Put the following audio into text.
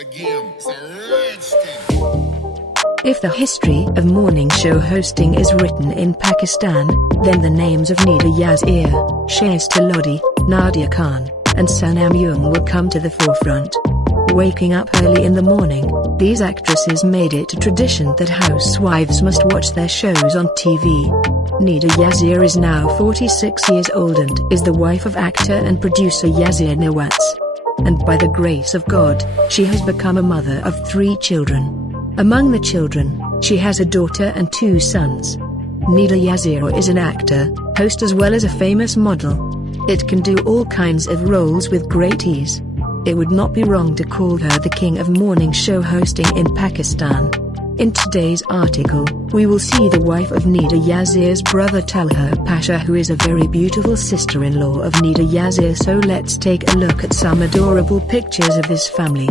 again. It's a rich thing. If the history of morning show hosting is written in Pakistan, then the names of Nida Yazir, Shaista Lodi, Nadia Khan, and Sanam Jung will come to the forefront. Waking up early in the morning, these actresses made it a tradition that housewives must watch their shows on TV. Nida Yazir is now 46 years old and is the wife of actor and producer Yazir Nawaz. And by the grace of God, she has become a mother of 3 children. Among the children, she has a daughter and 2 sons. Nida Yazir is an actor, host as well as a famous model. It can do all kinds of roles with great ease. It would not be wrong to call her the king of morning show hosting in Pakistan. In today's article, we will see the wife of Nida Yazir's brother Talha Pasha, who is a very beautiful sister-in-law of Nida Yazir. So let's take a look at some adorable pictures of this family.